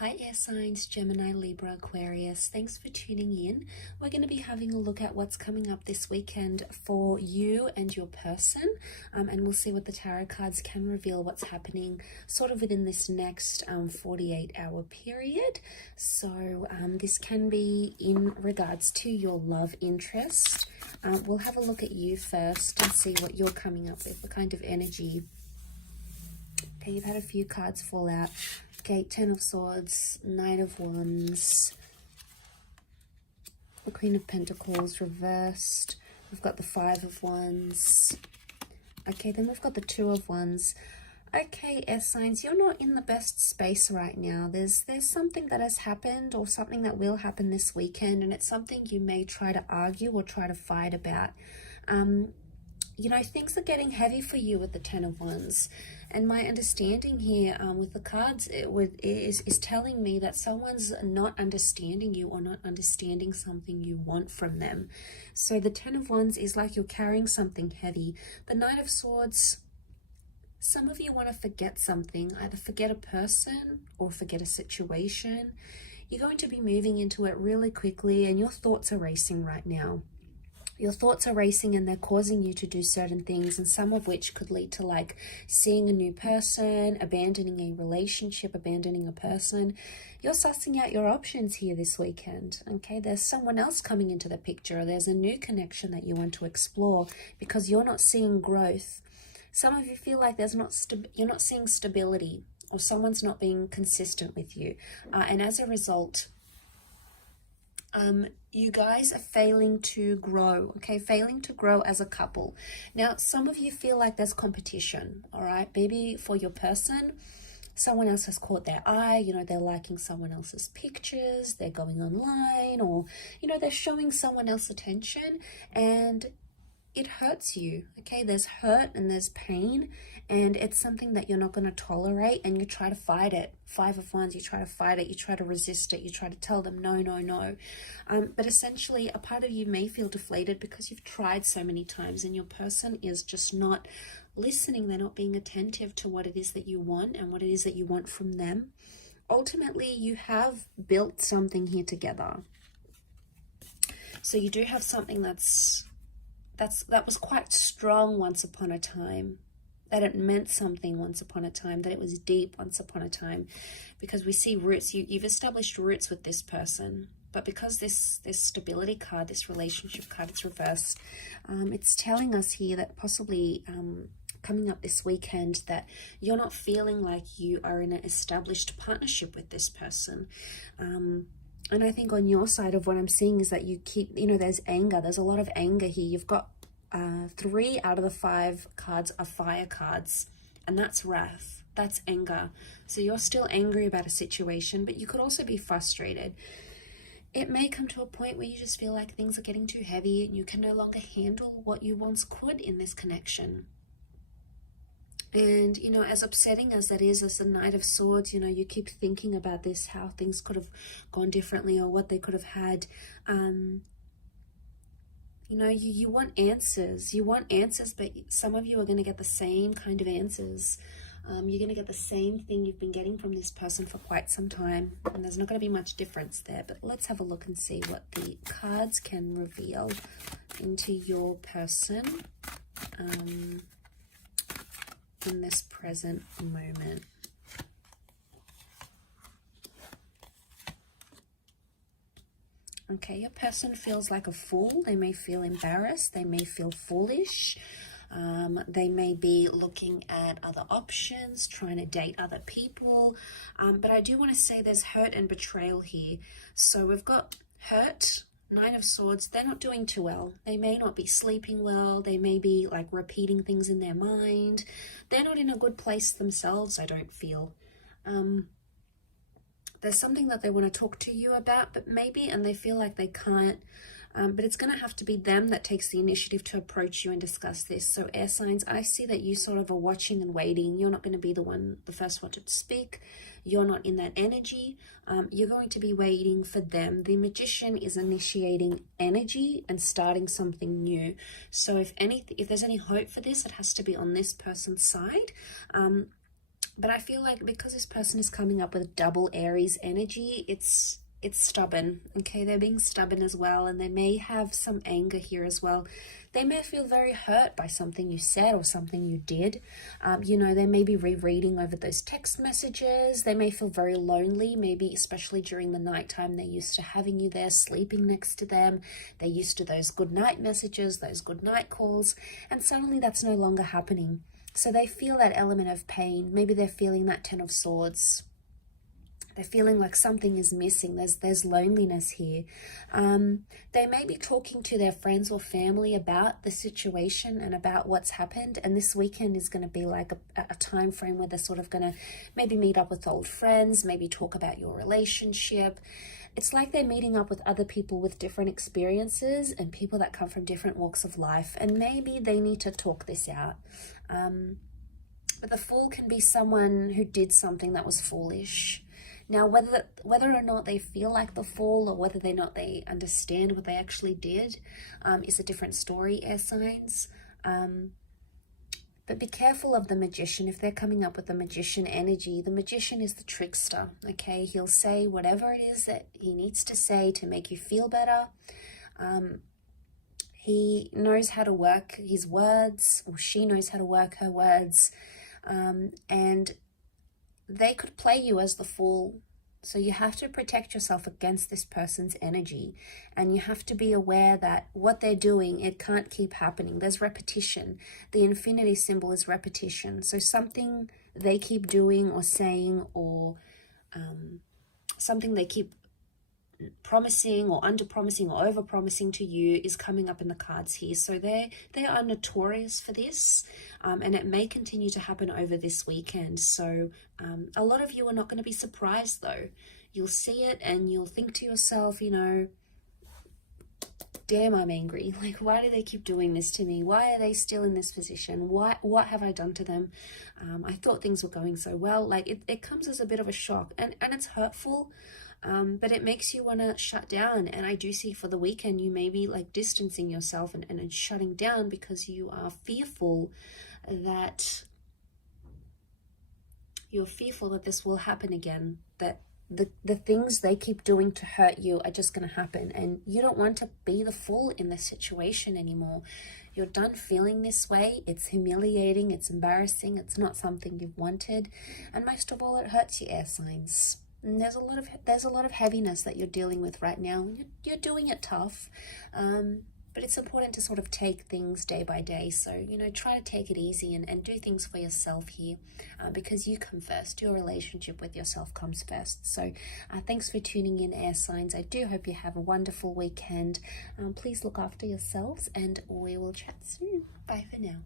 Hi air signs, Gemini, Libra, Aquarius. Thanks for tuning in. We're going to be having a look at what's coming up this weekend for you and your person. And we'll see what the tarot cards can reveal what's happening sort of within this next 48-hour period. So this can be in regards to your love interest. We'll have a look at you first and see what you're coming up with, the kind of energy. Okay, you've had a few cards fall out. Okay, Ten of Swords, Knight of Wands, the Queen of Pentacles reversed. We've got the Five of Wands. Okay, then we've got the Two of Wands. Okay, air signs, you're not in the best space right now. There's something that has happened or something that will happen this weekend, and it's something you may try to argue or try to fight about. You know, things are getting heavy for you with the Ten of Wands. And my understanding here with the cards is telling me that someone's not understanding you or not understanding something you want from them. So the Ten of Wands is like you're carrying something heavy. The Knight of Swords, some of you want to forget something, either forget a person or forget a situation. You're going to be moving into it really quickly and your thoughts are racing right now. Your thoughts are racing and they're causing you to do certain things, and some of which could lead to like seeing a new person, abandoning a relationship, abandoning a person. You're sussing out your options here this weekend, okay? There's someone else coming into the picture. There's a new connection that you want to explore because you're not seeing growth. Some of you feel like you're not seeing stability, or someone's not being consistent with you. And as a result, you guys are failing to grow, okay? Failing to grow as a couple. Now, some of you feel like there's competition, all right? Maybe for your person, someone else has caught their eye, you know, they're liking someone else's pictures, they're going online, or, you know, they're showing someone else attention, and it hurts you, okay? There's hurt and there's pain, and it's something that you're not going to tolerate, and you try to fight it. Five of Wands, you try to fight it, you try to resist it, you try to tell them no, no, no. But essentially, a part of you may feel deflated because you've tried so many times and your person is just not listening. They're not being attentive to what it is that you want and what it is that you want from them. Ultimately, you have built something here together. So you do have something that was quite strong once upon a time, that it meant something once upon a time, that it was deep once upon a time, because we see roots. You've established roots with this person, but because this stability card, this relationship card, it's reversed, it's telling us here that possibly coming up this weekend that you're not feeling like you are in an established partnership with this person. And I think on your side of what I'm seeing is that you keep, you know, there's anger. There's a lot of anger here. You've got 3 out of the 5 cards are fire cards, and that's wrath. That's anger. So you're still angry about a situation, but you could also be frustrated. It may come to a point where you just feel like things are getting too heavy and you can no longer handle what you once could in this connection. And, you know, as upsetting as that is, as the Knight of Swords, you know, you keep thinking about this, how things could have gone differently or what they could have had. You know, you want answers. You want answers, but some of you are going to get the same kind of answers. You're going to get the same thing you've been getting from this person for quite some time. And there's not going to be much difference there. But let's have a look and see what the cards can reveal into your person in this present moment. Okay, your person feels like a fool. They may feel embarrassed. They may feel foolish. They may be looking at other options, trying to date other people. But I do want to say there's hurt and betrayal here. So we've got hurt, Nine of Swords. They're not doing too well. They may not be sleeping well. They may be like repeating things in their mind. They're not in a good place themselves, I don't feel. There's something that they want to talk to you about, but maybe, and they feel like they can't. But it's going to have to be them that takes the initiative to approach you and discuss this. So air signs, I see that you sort of are watching and waiting. You're not going to be the first one to speak. You're not in that energy. You're going to be waiting for them. The Magician is initiating energy and starting something new. So if there's any hope for this, it has to be on this person's side. But I feel like because this person is coming up with double Aries energy, it's stubborn, okay? They're being stubborn as well, and they may have some anger here as well. They may feel very hurt by something you said or something you did. You know, they may be rereading over those text messages. They may feel very lonely, maybe especially during the nighttime. They're used to having you there, sleeping next to them. They're used to those good night messages, those good night calls, and suddenly that's no longer happening. So they feel that element of pain. Maybe they're feeling that Ten of Swords. They're feeling like something is missing. There's loneliness here. They may be talking to their friends or family about the situation and about what's happened. And this weekend is going to be like a time frame where they're sort of going to maybe meet up with old friends, maybe talk about your relationship. It's like they're meeting up with other people with different experiences and people that come from different walks of life. And maybe they need to talk this out. But the Fool can be someone who did something that was foolish. Now, whether or not they feel like the Fool or whether or not they understand what they actually did is a different story, air signs. But be careful of the Magician. If they're coming up with the Magician energy, the Magician is the trickster, okay? He'll say whatever it is that he needs to say to make you feel better. He knows how to work his words, or she knows how to work her words. And they could play you as the Fool. So you have to protect yourself against this person's energy. And you have to be aware that what they're doing, it can't keep happening. There's repetition. The infinity symbol is repetition. So something they keep doing or saying, or something they keep promising or under promising or over promising to you is coming up in the cards here. So they are notorious for this, and it may continue to happen over this weekend. So a lot of you are not going to be surprised though. You'll see it and you'll think to yourself, you know, damn, I'm angry. Like, why do they keep doing this to me? Why are they still in this position? What have I done to them? I thought things were going so well. Like it comes as a bit of a shock, and it's hurtful. But it makes you want to shut down. And I do see for the weekend, you may be like distancing yourself and shutting down because you are fearful that this will happen again, that the things they keep doing to hurt you are just going to happen. And you don't want to be the Fool in this situation anymore. You're done feeling this way. It's humiliating. It's embarrassing. It's not something you've wanted. And most of all, it hurts you, air signs. And there's a lot of heaviness that you're dealing with right now. You're doing it tough, but it's important to sort of take things day by day. So, you know, try to take it easy and do things for yourself here, because you come first. Your relationship with yourself comes first. So thanks for tuning in, air signs. I do hope you have a wonderful weekend. Please look after yourselves, and we will chat soon. Bye for now.